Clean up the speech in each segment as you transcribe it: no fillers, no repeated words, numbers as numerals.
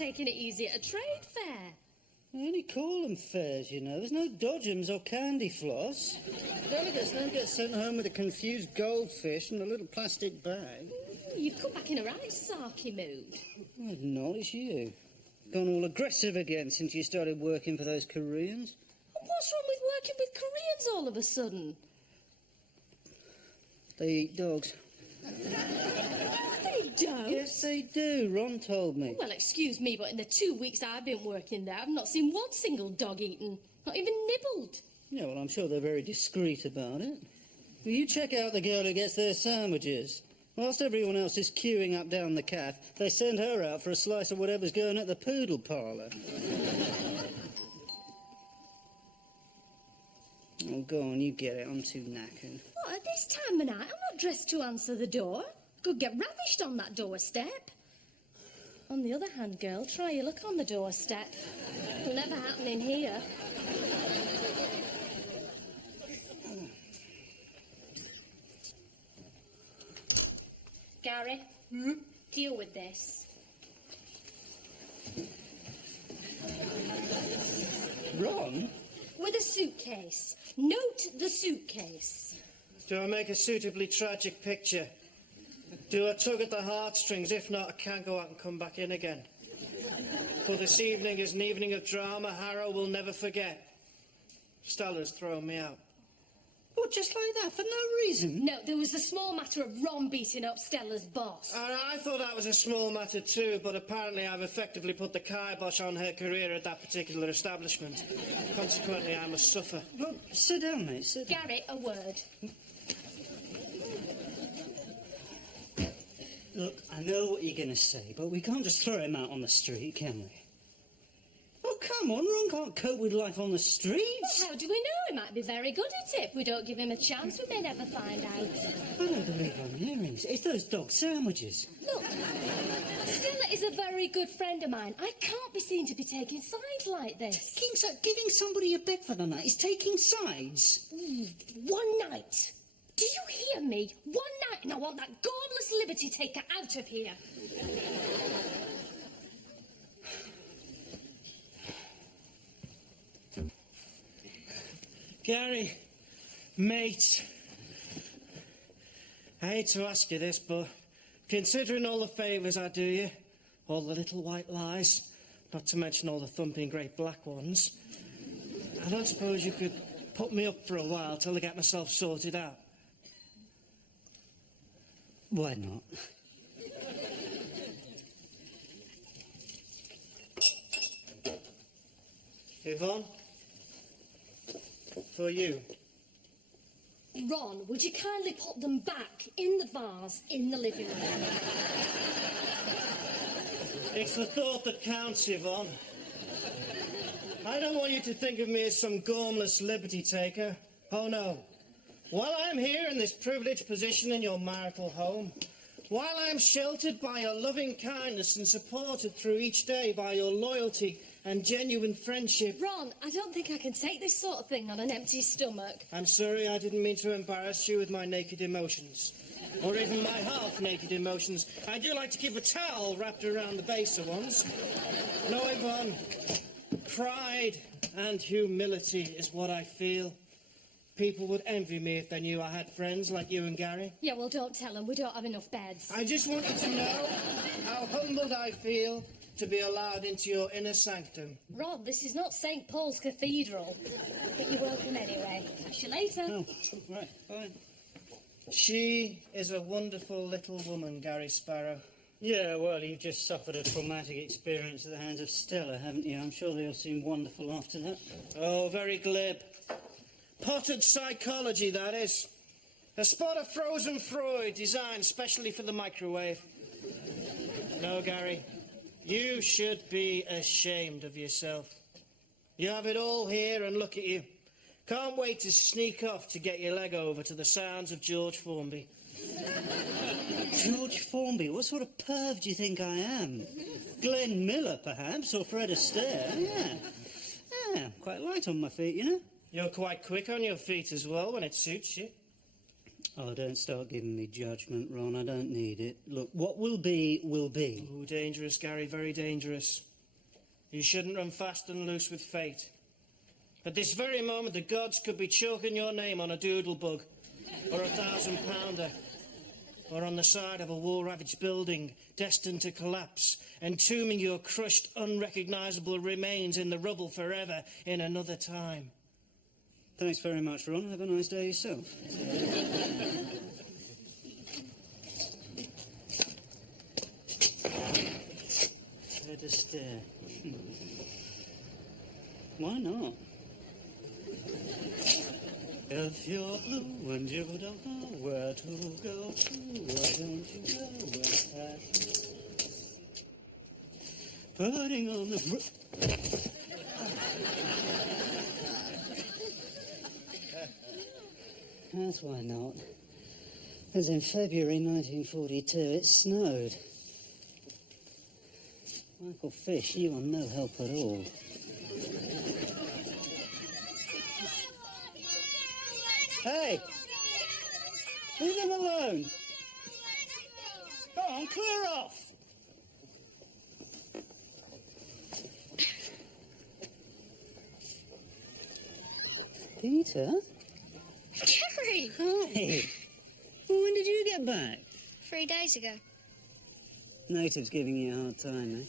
taking it easy at a trade fair. I only call them fairs, you know. There's no dodgems or candy floss. Delegates don't get sent home with a confused goldfish and a little plastic bag. You've come back in a right sarky mood. No, it's you. Gone all aggressive again since you started working for those Koreans. What's wrong with working with Koreans all of a sudden? They eat dogs. They don't. Yes, they do. Ron told me. Well, excuse me, but in the 2 weeks I've been working there, I've not seen one single dog eaten. Not even nibbled. Yeah, well, I'm sure they're very discreet about it. Will you check out the girl who gets their sandwiches? Whilst everyone else is queuing up down the calf, they send her out for a slice of whatever's going at the poodle parlour. Oh, go on, you get it. I'm too knackered. What, at this time of night? I'm not dressed to answer the door. Could get ravished on that doorstep. On the other hand, girl, try your luck on the doorstep. It'll never happen in here. Gary, deal with this. Ron? With a suitcase. Note the suitcase. Do I make a suitably tragic picture? Do I tug at the heartstrings? If not, I can't go out and come back in again. For this evening is an evening of drama Harrow will never forget. Stella's thrown me out. What, just like that, for no reason? No, there was the small matter of Ron beating up Stella's boss. I thought that was a small matter too, but apparently I've effectively put the kibosh on her career at that particular establishment. Consequently, I must suffer. Look, sit down, mate, sit down. Gary, a word. Look, I know what you're going to say, but we can't just throw him out on the street, can we? Oh, come on, Ron can't cope with life on the streets. Well, how do we know? He might be very good at it. If we don't give him a chance, we may never find out. I don't believe I'm hearing this. It's those dog sandwiches. Look, Stella is a very good friend of mine. I can't be seen to be taking sides like this. Giving somebody a bed for the night is taking sides. One night. Do you hear me? One night, and I want that godless liberty taker out of here. Gary, mate, I hate to ask you this, but considering all the favours I do you, all the little white lies, not to mention all the thumping great black ones, I don't suppose you could put me up for a while till I get myself sorted out. Why not? Yvonne? For you. Ron, would you kindly put them back in the vase in the living room? It's the thought that counts, Yvonne. I don't want you to think of me as some gormless liberty taker. Oh, no. While I'm here in this privileged position in your marital home, while I'm sheltered by your loving kindness and supported through each day by your loyalty and genuine friendship... Ron, I don't think I can take this sort of thing on an empty stomach. I'm sorry, I didn't mean to embarrass you with my naked emotions. Or even my half-naked emotions. I do like to keep a towel wrapped around the base of ones. No, Yvonne, pride and humility is what I feel. People would envy me if they knew I had friends like you and Gary. Yeah, well, don't tell them. We don't have enough beds. I just want you to know how humbled I feel to be allowed into your inner sanctum. Ron, this is not St. Paul's Cathedral. But you're welcome anyway. Catch you later. Oh, right, fine. She is a wonderful little woman, Gary Sparrow. Yeah, well, you've just suffered a traumatic experience at the hands of Stella, haven't you? I'm sure they'll seem wonderful after that. Oh, very glib. Potted psychology, that is. A spot of frozen Freud designed specially for the microwave. No, Gary, you should be ashamed of yourself. You have it all here and look at you. Can't wait to sneak off to get your leg over to the sounds of George Formby. George Formby? What sort of perv do you think I am? Glenn Miller, perhaps, or Fred Astaire? Yeah, quite light on my feet, you know? You're quite quick on your feet as well when it suits you. Oh, don't start giving me judgment, Ron. I don't need it. Look, what will be, will be. Oh, dangerous, Gary, very dangerous. You shouldn't run fast and loose with fate. At this very moment, the gods could be choking your name on a doodle bug, or a 1,000-pounder, or on the side of a war-ravaged building destined to collapse, entombing your crushed, unrecognisable remains in the rubble forever in another time. Thanks very much, Ron. Have a nice day yourself. Head a stair. Why not? If you're blue and you don't know where to go to, why don't you go where putting on the... That's why not. Because in February 1942 it snowed. Michael Fish, you are no help at all. Hey! Leave them alone! Go on, clear off! Peter? Gary! Hi! Well, when did you get back? 3 days ago. Natives giving you a hard time, eh?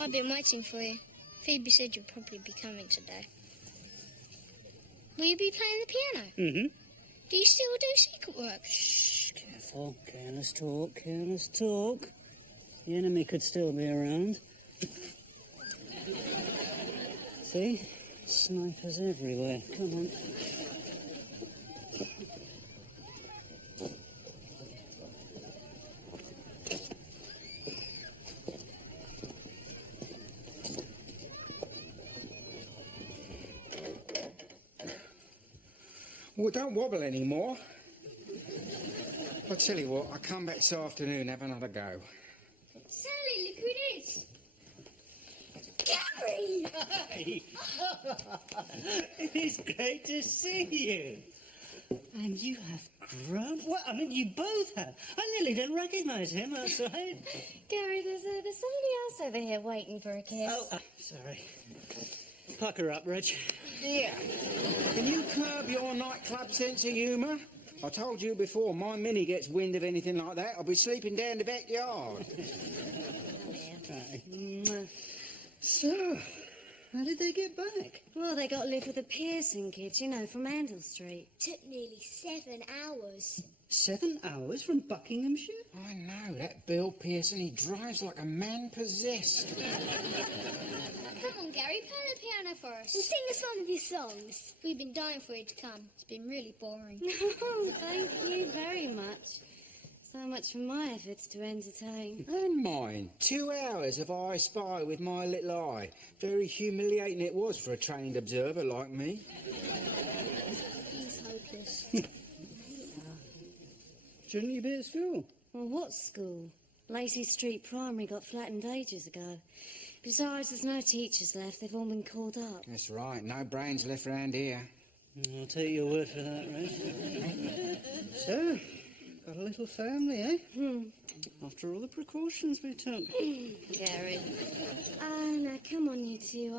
I've been waiting for you. Phoebe said you'd probably be coming today. Will you be playing the piano? Mm-hmm. Do you still do secret work? Shh, careful. Careless talk, careless talk. The enemy could still be around. See? Snipers everywhere. Come on. Well, don't wobble anymore. I'll tell you what, I'll come back this afternoon and have another go. Sally, look who it is. Gary! Hey! It's great to see you. And you have grown. Well, I mean, you both have. I nearly didn't recognise him outside. Gary, there's somebody else over here waiting for a kiss. Oh, sorry. Pucker up, Reg. Yeah. Can you curb your nightclub sense of humour? I told you before, my Minnie gets wind of anything like that, I'll be sleeping down the backyard. So, how did they get back? Well, they got to live with the Pearson kids, you know, from Handel Street. Took nearly 7 hours. 7 hours from Buckinghamshire? I know, that Bill Pearson, he drives like a man possessed. Come on, Gary, play the piano for us. And sing us one of your songs. We've been dying for you to come. It's been really boring. Oh, thank you very much. So much for my efforts to entertain. And mine. 2 hours of I Spy with my little eye. Very humiliating it was for a trained observer like me. He's hopeless. Shouldn't you be at school? Well, what school? Lacey Street Primary got flattened ages ago. Besides, there's no teachers left. They've all been called up. That's right, no brains left round here. I'll take your word for that, Ray. So, got a little family, eh? After all the precautions we took. Gary. Oh, now, come on, you two.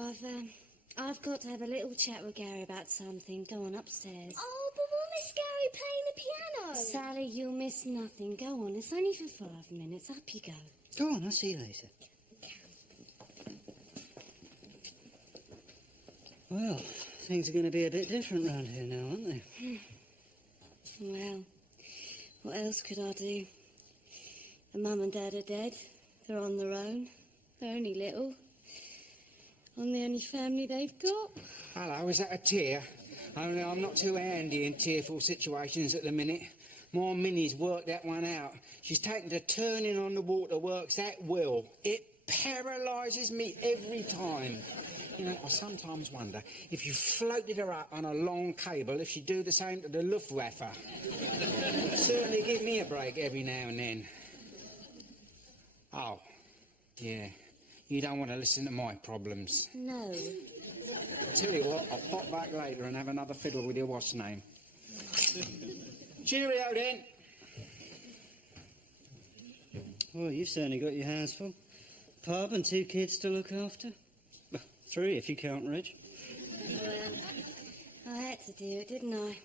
I've got to have a little chat with Gary about something. Go on upstairs. Oh, but we'll miss Gary playing the piano. Sally, you'll miss nothing. Go on, it's only for 5 minutes. Up you go. Go on, I'll see you later. Well, things are going to be a bit different round here now, aren't they? Well, what else could I do? The mum and dad are dead. They're on their own. They're only little. I'm the only family they've got. Hello, is that a tear? Only I'm not too handy in tearful situations at the minute. My Minnie's worked that one out. She's taken to turning on the waterworks at will. It paralyses me every time. You know, I sometimes wonder if you floated her up on a long cable, if she'd do the same to the Luftwaffe. Certainly give me a break every now and then. Oh, yeah. You don't want to listen to my problems. No. Tell you what, I'll pop back later and have another fiddle with your what's name. Cheerio then. Well, you've certainly got your hands full. Pub and 2 kids to look after? Well, 3 if you count Reg. Well, I had to do it, didn't I?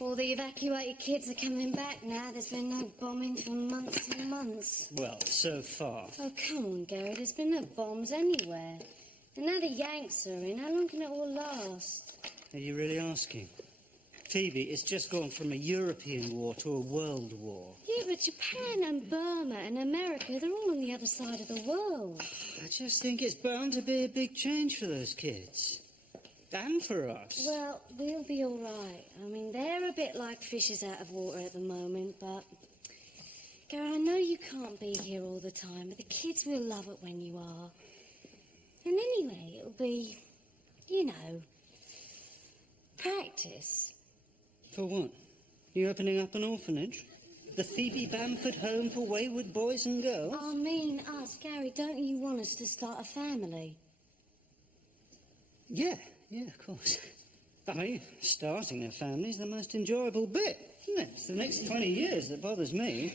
All the evacuated kids are coming back now. There's been no bombing for months and months. Well, so far. Oh, come on, Gary. There's been no bombs anywhere. And now the Yanks are in. How long can it all last? Are you really asking? Phoebe, it's just gone from a European war to a world war. Yeah, but Japan and Burma and America, they're all on the other side of the world. I just think it's bound to be a big change for those kids. And for us. Well, we'll be all right. I mean, they're a bit like fishes out of water at the moment, but... Gary, I know you can't be here all the time, but the kids will love it when you are. And anyway, it'll be, you know, practice. For what? You opening up an orphanage? The Phoebe Bamford Home for Wayward Boys and Girls? I mean us, Gary. Don't you want us to start a family? Yeah, of course. I mean, starting a family's the most enjoyable bit, isn't it? It's the next 20 years that bothers me.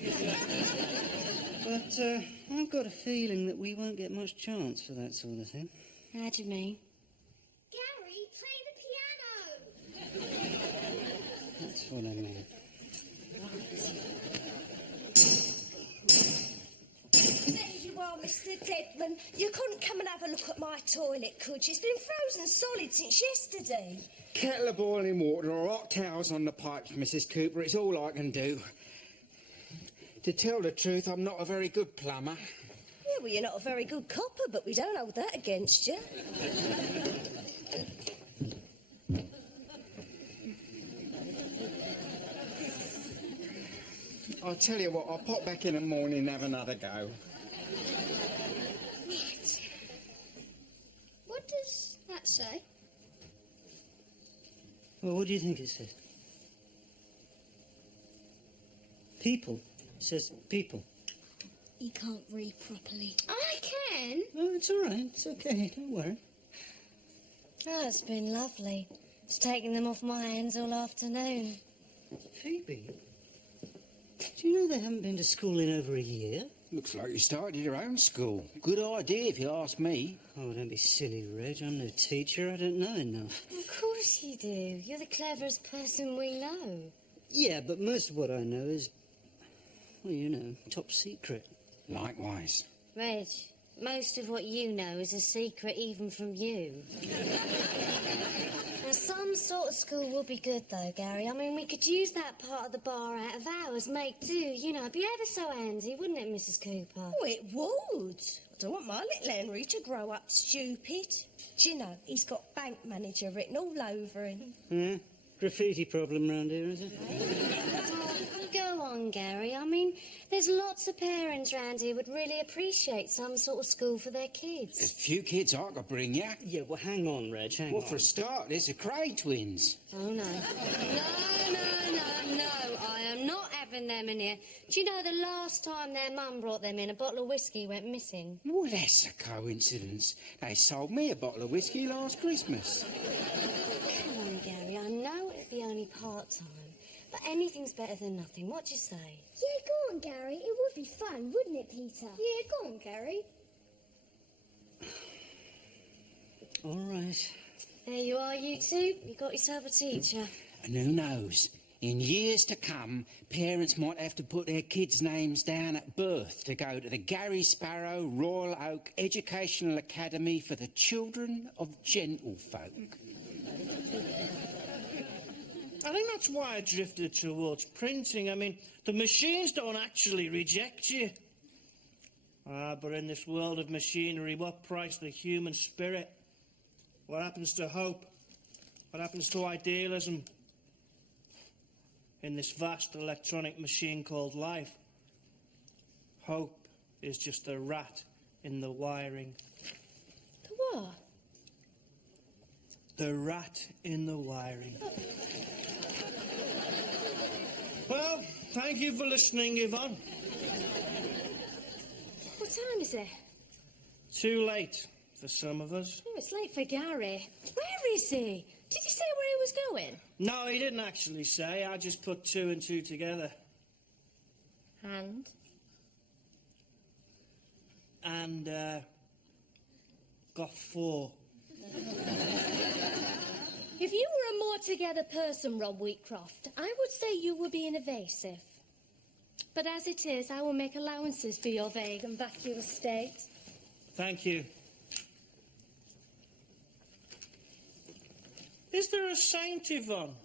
But I've got a feeling that we won't get much chance for that sort of thing. How do you mean? Gary, play the piano! That's what I mean. There you are, Mr. Deadman. You couldn't come and have a look at my toilet, could you? It's been frozen solid since yesterday. Kettle of boiling water or hot towels on the pipes, Mrs. Cooper. It's all I can do. To tell the truth, I'm not a very good plumber. Yeah, well, you're not a very good copper, but we don't hold that against you. I'll tell you what, I'll pop back in the morning and have another go. Right. What does that say? Well, what do you think it says? People. It says people. He can't read properly. I can. Oh, it's all right. It's okay. Don't worry. Oh, it's been lovely. It's taken them off my hands all afternoon. Phoebe, do you know they haven't been to school in over a year? Looks like you started your own school. Good idea, if you ask me. Oh, don't be silly, Reg. I'm no teacher. I don't know enough. Of course you do. You're the cleverest person we know. Yeah, but most of what I know is, well, you know, top secret. Likewise. Reg, most of what you know is a secret even from you. Now, some sort of school would be good, though, Gary. I mean, we could use that part of the bar out of ours, make do, you know. It'd be ever so handy, wouldn't it, Mrs. Cooper? Oh, it would. I don't want my little Henry to grow up stupid. Do you know, he's got bank manager written all over him. Yeah? Graffiti problem round here, is it? Oh, go on, Gary. I mean, there's lots of parents round here would really appreciate some sort of school for their kids. There's a few kids I could bring you. Yeah, well, hang on, Reg, hang Well, on. for a start, there's the Cray twins. Oh, no. No. I am not having them in here. Do you know the last time their mum brought them in, a bottle of whiskey went missing? Well, that's a coincidence. They sold me a bottle of whiskey last Christmas. Come on, Gary. I know it'd be only part-time, but anything's better than nothing. What do you say? Yeah, go on, Gary. It would be fun, wouldn't it, Peter? Yeah, go on, Gary. All right. There you are, you two. You got yourself a teacher. And who knows, in years to come, parents might have to put their kids' names down at birth to go to the Gary Sparrow Royal Oak Educational Academy for the Children of Gentlefolk. I think that's why I drifted towards printing. I mean, the machines don't actually reject you. But in this world of machinery, what price the human spirit? What happens to hope? What happens to idealism? In this vast electronic machine called life, hope is just a rat in the wiring. The what? The rat in the wiring. Well, thank you for listening, Yvonne. What time is it? Too late for some of us. Oh, it's late for Gary. Where is he? Did he say where he was going? No, he didn't actually say. I just put 2 and 2 together. And? and got 4. If you were a more together person, Ron Wheatcroft, I would say you were being evasive. But as it is, I will make allowances for your vague and vacuous state. Thank you. Is there a saint, Yvonne?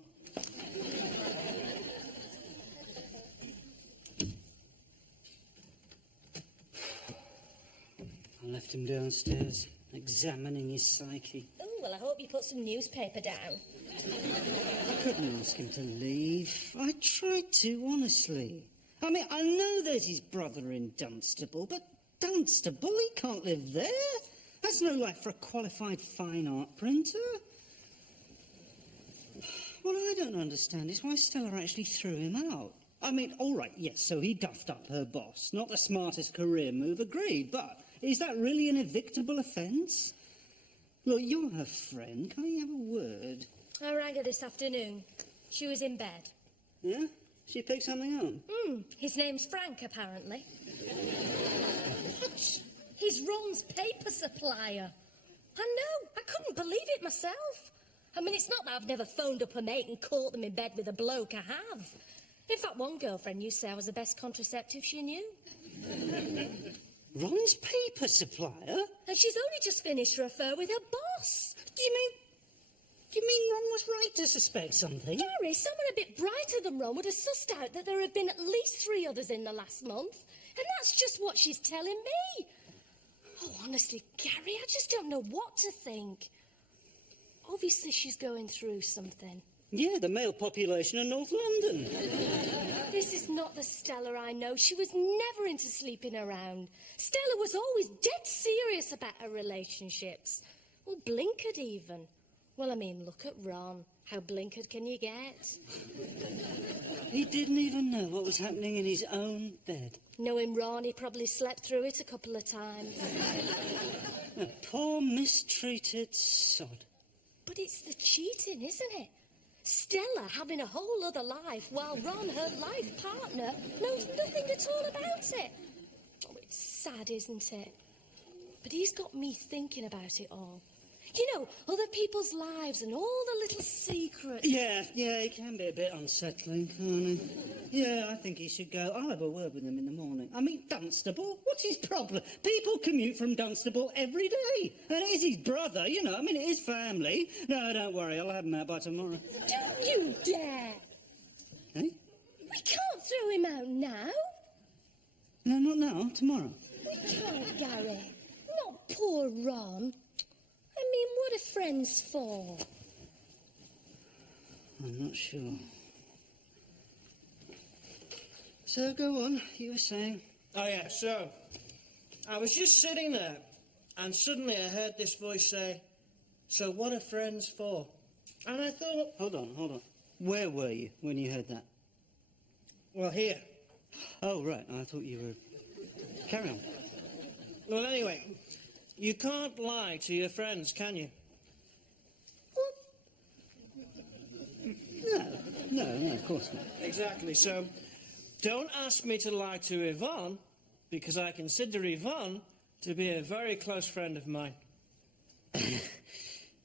I left him downstairs, examining his psyche. Oh, well, I hope you put some newspaper down. I couldn't ask him to leave. I tried to, honestly. I mean, I know there's his brother in Dunstable, but Dunstable, he can't live there. That's no life for a qualified fine art printer. What I don't understand is why Stella actually threw him out. I mean, all right, yes, so he duffed up her boss. Not the smartest career move, agreed, but is that really an evictable offence? Look, you're her friend. Can't you have a word? I rang her this afternoon. She was in bed. Yeah? She picked something up? His name's Frank, apparently. He's Ron's paper supplier. I know. I couldn't believe it myself. I mean, it's not that I've never phoned up a mate and caught them in bed with a bloke. I have. In fact, one girlfriend used to say I was the best contraceptive she knew. Ron's paper supplier? And she's only just finished her affair with her boss. Do you mean Ron was right to suspect something? Gary, someone a bit brighter than Ron would have sussed out that there have been at least 3 others in the last month. And that's just what she's telling me. Oh, honestly, Gary, I just don't know what to think. Obviously, she's going through something. Yeah, the male population of North London. This is not the Stella I know. She was never into sleeping around. Stella was always dead serious about her relationships. Well, blinkered even. Well, I mean, look at Ron. How blinkered can you get? He didn't even know what was happening in his own bed. Knowing Ron, he probably slept through it a couple of times. A poor mistreated sod. But it's the cheating, isn't it? Stella having a whole other life while Ron, her life partner, knows nothing at all about it. Oh, it's sad, isn't it? But he's got me thinking about it all. You know, other people's lives and all the little secrets. Yeah, it can be a bit unsettling, can't it? Yeah, I think he should go. I'll have a word with him in the morning. I mean, Dunstable, what's his problem? People commute from Dunstable every day. And it is his brother, you know, I mean, it is family. No, don't worry, I'll have him out by tomorrow. Don't you dare! Eh? We can't throw him out now. No, not now, tomorrow. We can't, Gary. Not poor Ron. I mean, what are friends for? I'm not sure. So, go on, you were saying. Oh, yeah, so I was just sitting there, and suddenly I heard this voice say, "So what are friends for?" And I thought... Hold on. Where were you when you heard that? Well, here. Oh, right, I thought you were... Carry on. Well, anyway, you can't lie to your friends, can you? No, of course not. Exactly, so don't ask me to lie to Yvonne, because I consider Yvonne to be a very close friend of mine.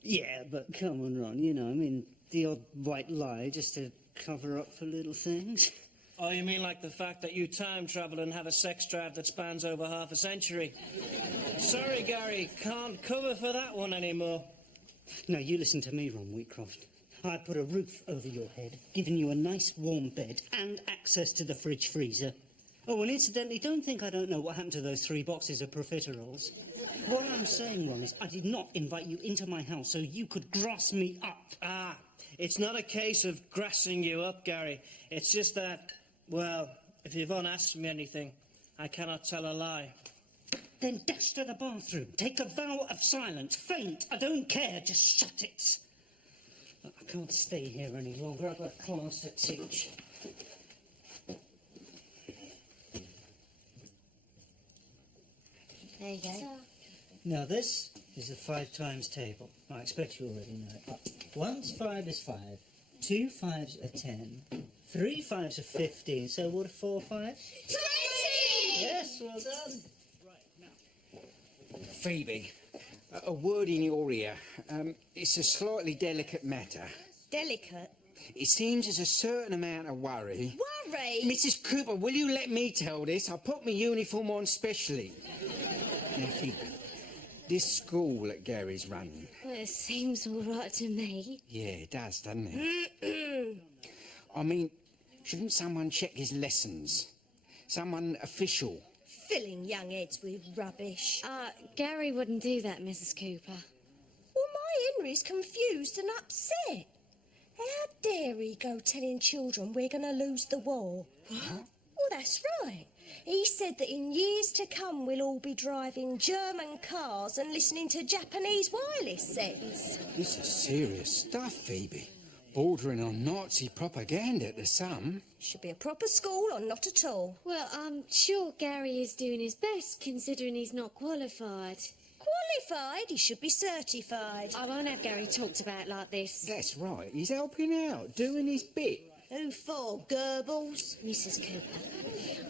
Yeah, but come on, Ron, you know, I mean, the odd white lie just to cover up for little things. Oh, you mean like the fact that you time travel and have a sex drive that spans over half a century? Sorry, Gary, can't cover for that one anymore. No, you listen to me, Ron Wheatcroft. I put a roof over your head, giving you a nice warm bed and access to the fridge freezer. Oh, and incidentally, don't think I don't know what happened to those 3 boxes of profiteroles. What I'm saying, Ron, is I did not invite you into my house so you could grass me up. Ah, it's not a case of grassing you up, Gary. It's just that, well, if Yvonne asks me anything, I cannot tell a lie. Then dash to the bathroom. Take a vow of silence. Faint. I don't care. Just shut it. Look, I can't stay here any longer. I've got a class to teach. There you go. Now, this is the 5 times table. I expect you already know it. 1's 5 is 5. 2 5's are 10. 3 5's are 15. So what are 4 5s? 20! Yes, well done. Right, now, Phoebe, a word in your ear. It's a slightly delicate matter. Delicate? It seems there's a certain amount of worry. Worry? Mrs. Cooper, will you let me tell this? I put my uniform on specially. Now, Phoebe, this school that Gary's running... Well, it seems all right to me. Yeah, it does, doesn't it? I mean, shouldn't someone check his lessons? Someone official? Filling young heads with rubbish. Gary wouldn't do that, Mrs. Cooper. Well, my Henry's confused and upset. How dare he go telling children we're going to lose the war? What? Well, that's right. He said that in years to come we'll all be driving German cars and listening to Japanese wireless sets. This is serious stuff, Phoebe. Bordering on Nazi propaganda to some. Should be a proper school or not at all. Well, I'm sure Gary is doing his best, considering he's not qualified. Qualified? He should be certified. I won't have Gary talked about like this. That's right. He's helping out, doing his bit. Who for? Goebbels? Mrs. Cooper,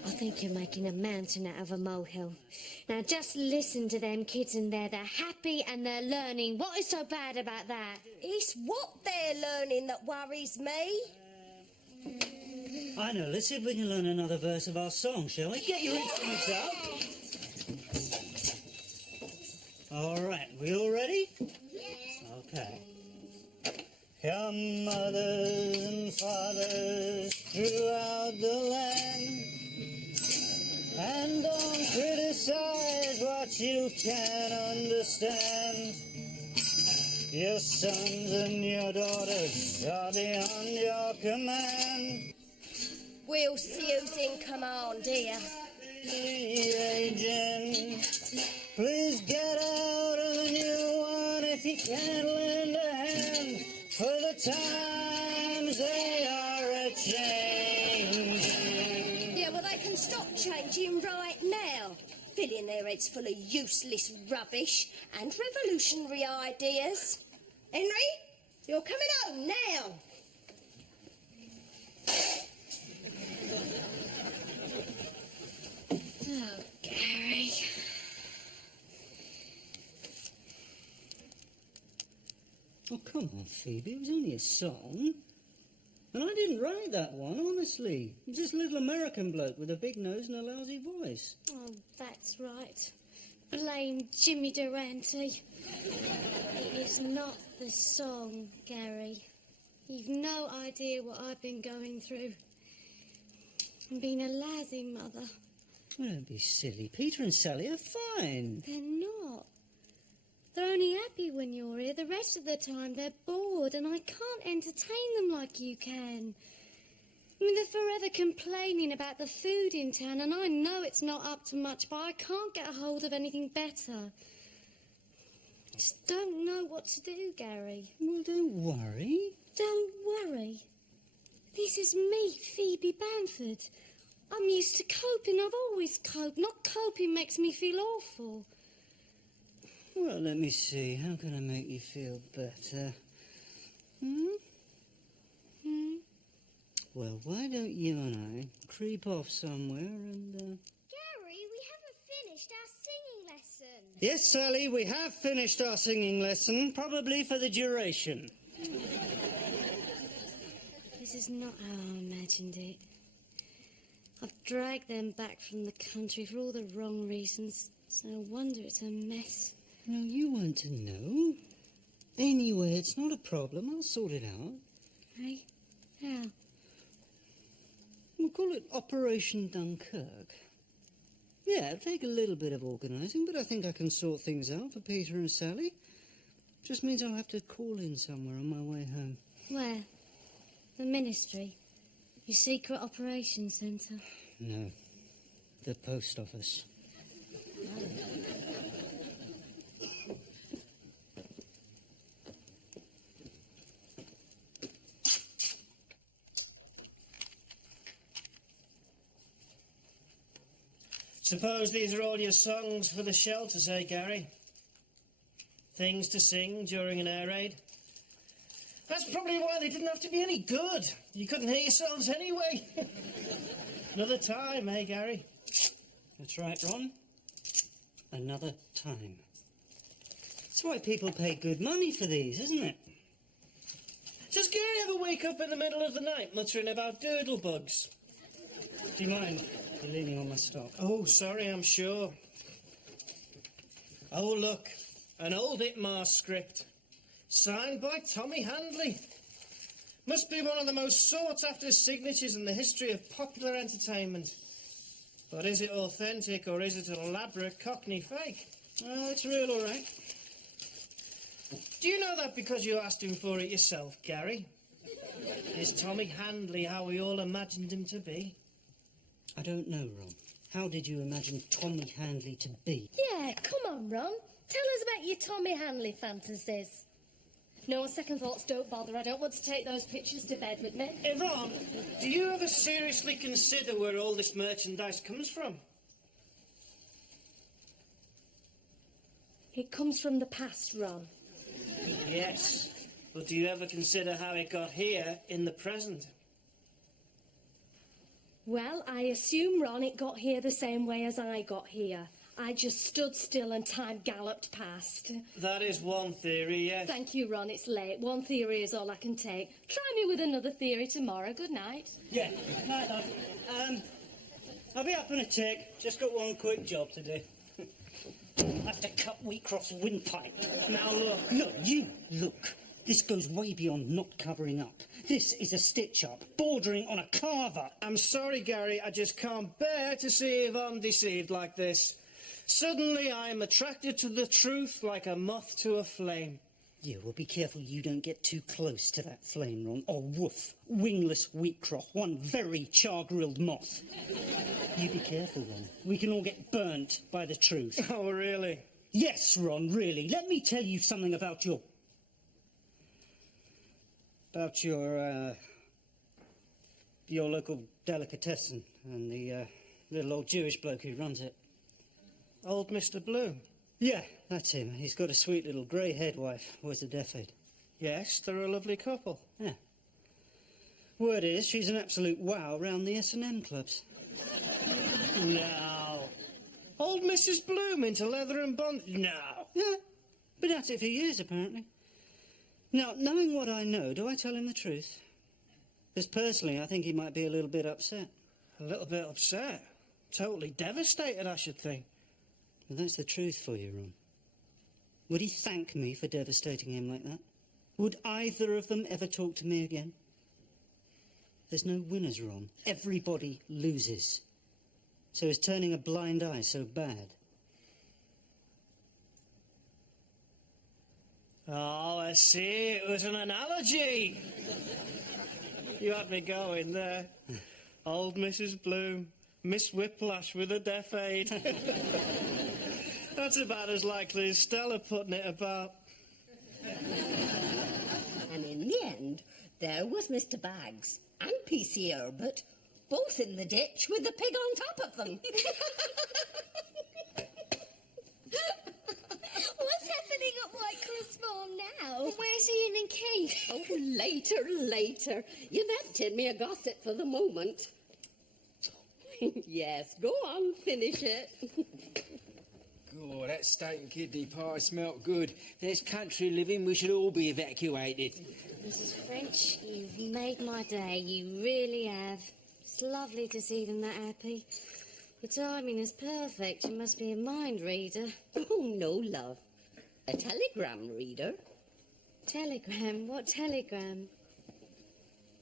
I think you're making a mountain out of a molehill. Now, just listen to them kids in there. They're happy and they're learning. What is so bad about that? It's what they're learning that worries me. I know, let's see if we can learn another verse of our song, shall we? Get your instruments out. All right, we all ready? Yeah. Okay. Come, mothers and fathers throughout the land, and don't criticize what you can't understand. Your sons and your daughters are beyond your command. We'll see who's in command here. Agent, please get out of the new one if you can't lend a hand, for the times they are a-changing. Yeah, well, they can stop changing right now. Filling their heads full of useless rubbish and revolutionary ideas. Henry, you're coming home now. Oh, Gary. Oh, come on, Phoebe, it was only a song. And I didn't write that one, honestly. It was this little American bloke with a big nose and a lousy voice. Oh, that's right. Blame Jimmy Durante. It is not the song, Gary. You've no idea what I've been going through. I'm being a lousy mother. Well, don't be silly. Peter and Sally are fine. They're not. They're only happy when you're here. The rest of the time they're bored, and I can't entertain them like you can. I mean, they're forever complaining about the food in town, and I know it's not up to much, but I can't get a hold of anything better. I just don't know what to do, Gary. Well, don't worry. Don't worry. This is me, Phoebe Bamford. I'm used to coping. I've always coped. Not coping makes me feel awful. Well, let me see. How can I make you feel better? Well, why don't you and I creep off somewhere and, Gary, we haven't finished our singing lesson. Yes, Sally, we have finished our singing lesson, probably for the duration. This is not how I imagined it. I've dragged them back from the country for all the wrong reasons. It's no wonder it's a mess. No, you weren't to know. Anyway, it's not a problem. I'll sort it out. Hey? How? We'll call it Operation Dunkirk. Yeah, it'll take a little bit of organising, but I think I can sort things out for Peter and Sally. Just means I'll have to call in somewhere on my way home. Where? The ministry? Your secret operations centre? No, the post office. Suppose these are all your songs for the shelters, eh, Gary? Things to sing during an air raid? That's probably why they didn't have to be any good. You couldn't hear yourselves anyway. Another time, eh, Gary? That's right, Ron. Another time. That's why people pay good money for these, isn't it? Does Gary ever wake up in the middle of the night muttering about doodle bugs? Do you mind? You're leaning on my stock. Oh, sorry, I'm sure. Oh, look, an old Itmar script, signed by Tommy Handley. Must be one of the most sought-after signatures in the history of popular entertainment. But is it authentic or is it an elaborate Cockney fake? Oh, it's real, all right. Do you know that because you asked him for it yourself, Gary? Is Tommy Handley how we all imagined him to be? I don't know, Ron. How did you imagine Tommy Handley to be? Yeah, come on, Ron. Tell us about your Tommy Handley fantasies. No, on second thoughts, don't bother. I don't want to take those pictures to bed with me. Yvonne, do you ever seriously consider where all this merchandise comes from? It comes from the past, Ron. Yes, but do you ever consider how it got here in the present? Well, I assume, Ron, it got here the same way as I got here. I just stood still and time galloped past. That is one theory, yes. Thank you, Ron. It's late. One theory is all I can take. Try me with another theory tomorrow. Good night. Yeah, night, love. I'll be up in a tick. Just got one quick job to do. I have to cut Wheatcroft's windpipe. Now look. No, you look. This goes way beyond not covering up. This is a stitch-up, bordering on a carve-up. I'm sorry, Gary, I just can't bear to see Yvonne deceived like this. Suddenly I am attracted to the truth like a moth to a flame. Yeah, well, be careful you don't get too close to that flame, Ron. Or woof, wingless Wheatcroft, one very char-grilled moth. You be careful, Ron. We can all get burnt by the truth. Oh, really? Yes, Ron, really. Let me tell you something about your local delicatessen and the little old Jewish bloke who runs it. Old Mr. Bloom? Yeah, that's him. He's got a sweet little grey-haired wife who has a deaf aid. Yes, they're a lovely couple. Yeah. Word is, she's an absolute wow round the S&M clubs. No. Old Mrs. Bloom into leather and bond? No. Yeah, been at it for years, apparently. Now, knowing what I know, do I tell him the truth? Because personally, I think he might be a little bit upset. A little bit upset. Totally devastated, I should think. Well, that's the truth for you, Ron. Would he thank me for devastating him like that? Would either of them ever talk to me again? There's no winners, Ron. Everybody loses. So is turning a blind eye so bad? Oh, I see. It was an analogy. You had me going there. Old Mrs. Bloom, Miss Whiplash with a deaf aid. That's about as likely as Stella putting it about. And in the end, there was Mr. Baggs and P.C. Herbert, both in the ditch with the pig on top of them. What's happening at Whitecliff's farm now? Where's Ian and Keith? Oh, later. You've emptied me a gossip for the moment. Yes, go on, finish it. God, that steak and kidney pie smelt good. If there's country living, we should all be evacuated. Mrs. French, you've made my day. You really have. It's lovely to see them that happy. Your timing is perfect. You must be a mind reader. Oh, no, love. A telegram reader. Telegram? What telegram?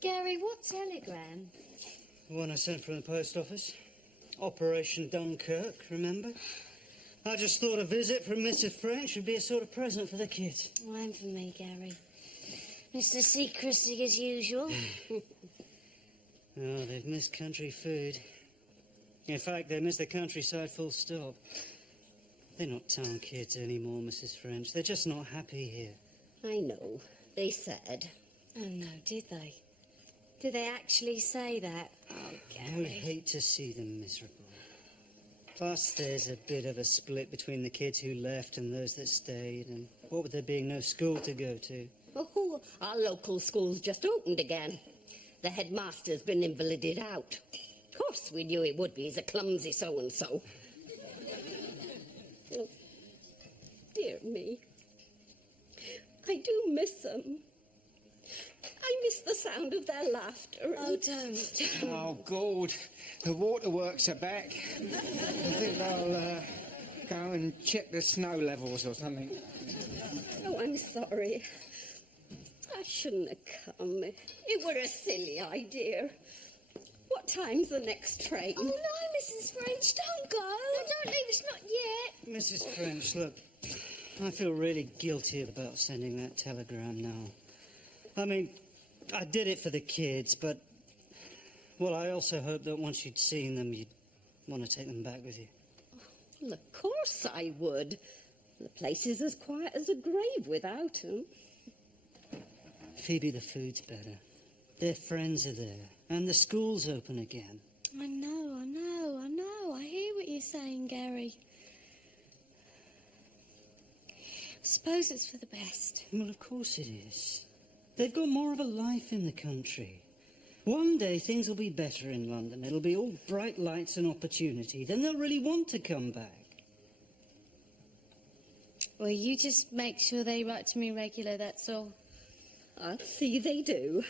Gary, what telegram? The one I sent from the post office. Operation Dunkirk, remember? I just thought a visit from Mrs. French would be a sort of present for the kids. Oh, and for me, Gary. Mr. Secrecy as usual. Oh, they've missed country food. In fact, they miss the countryside full stop. They're not town kids anymore, Mrs. French. They're just not happy here. I know. They said. Oh, no, did they? Did they actually say that? Oh, I would Gary. hate to see them miserable. Plus, there's a bit of a split between the kids who left and those that stayed, and what with there being no school to go to. Oh, our local school's just opened again. The headmaster's been invalided out. Of course, we knew he would be. He's a clumsy so-and-so. Oh, dear me. I do miss them. I miss the sound of their laughter. Oh, don't. Oh, God. The waterworks are back. I think they'll go and check the snow levels or something. Oh, I'm sorry. I shouldn't have come. It were a silly idea. What time's the next train? Oh, no, Mrs. French, don't go. No, don't leave us, not yet. Mrs. French, look, I feel really guilty about sending that telegram now. I mean, I did it for the kids, but, well, I also hope that once you'd seen them, you'd want to take them back with you. Well, of course I would. The place is as quiet as a grave without them. Phoebe, the food's better. Their friends are there, and the school's open again. I know. I hear what you're saying, Gary. I suppose it's for the best. Well, of course it is. They've got more of a life in the country. One day things will be better in London. It'll be all bright lights and opportunity. Then they'll really want to come back. Well, you just make sure they write to me regular, that's all. I'll see they do.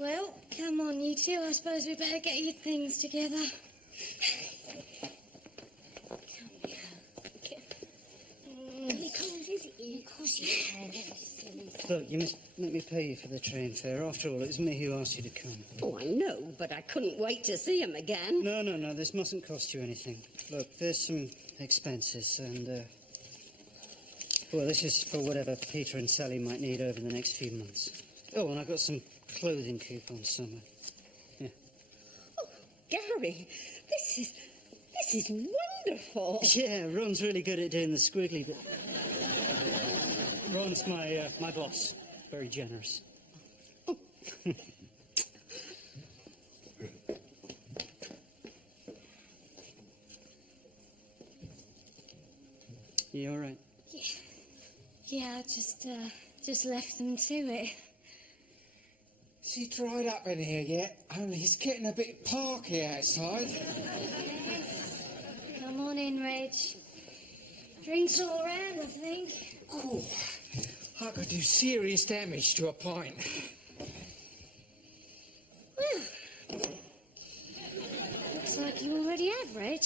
Well, come on, you two. I suppose we better get your things together. Can we come and visit you? Of course you can. Look, you must let me pay you for the train fare. After all, it was me who asked you to come. Oh, I know, but I couldn't wait to see him again. No, this mustn't cost you anything. Look, there's some expenses and, well, this is for whatever Peter and Sally might need over the next few months. Oh, and I've got some clothing coupons somewhere. Yeah. Oh, Gary, this is wonderful. Yeah, Ron's really good at doing the squiggly bit. Ron's my boss. Very generous. You all right? Yeah, I just left them to it. Is he dried up in here yet? Only it's getting a bit parky outside. Come on in, Reg. Drinks all round, I think. Ooh, I could do serious damage to a pint. Well, looks like you already have, Reg.